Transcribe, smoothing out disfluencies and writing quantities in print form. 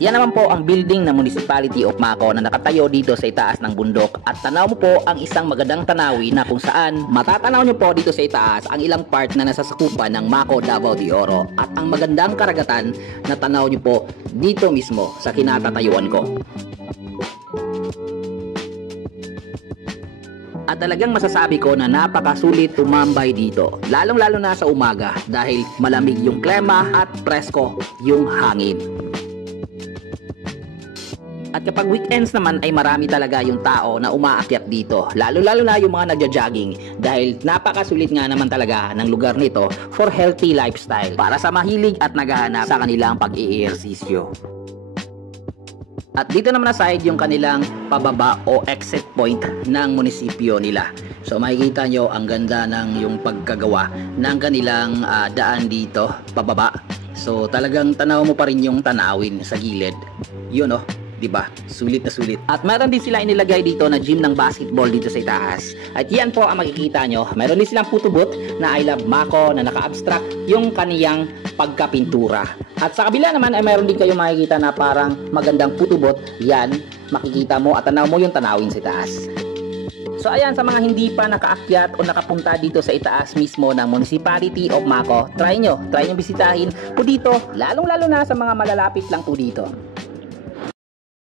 yan naman po ang building ng Municipality of Maco na nakatayo dito sa itaas ng bundok. At tanaw mo po ang isang magandang tanawin na kung saan matatanaw nyo po dito sa itaas ang ilang part na nasasakupan ng Maco, Davao de Oro. At ang magandang karagatan na tanaw nyo po dito mismo sa kinatatayuan ko. At talagang masasabi ko na napakasulit tumambay dito, lalong-lalo na sa umaga dahil malamig yung klima at presko yung hangin. At kapag weekends naman ay marami talaga yung tao na umaakyat dito, lalo-lalo na yung mga nagja-jogging dahil napakasulit nga naman talaga ng lugar nito for healthy lifestyle para sa mahilig at naghahanap sa kanilang pag-i-ehersisyo. At dito naman na side yung kanilang pababa o exit point ng munisipyo nila. So makikita nyo ang ganda ng yung pagkagawa ng kanilang daan dito pababa. So talagang tanaw mo pa rin yung tanawin sa gilid. Yun oh, diba? Sulit na sulit. At meron din sila inilagay dito na gym ng basketball dito sa itaas. At yan po ang makikita nyo. Meron din silang photo booth na I Love Maco na naka-abstract yung kaniyang pagkapintura. At sa kabila naman ay meron din kayo makikita na parang magandang photo booth. Yan, makikita mo at tanaw mo yung tanawin sa itaas. So ayan, sa mga hindi pa nakaakyat o nakapunta dito sa itaas mismo ng Municipality of Maco, try nyo bisitahin po dito, lalong-lalo na sa mga malalapit lang po dito.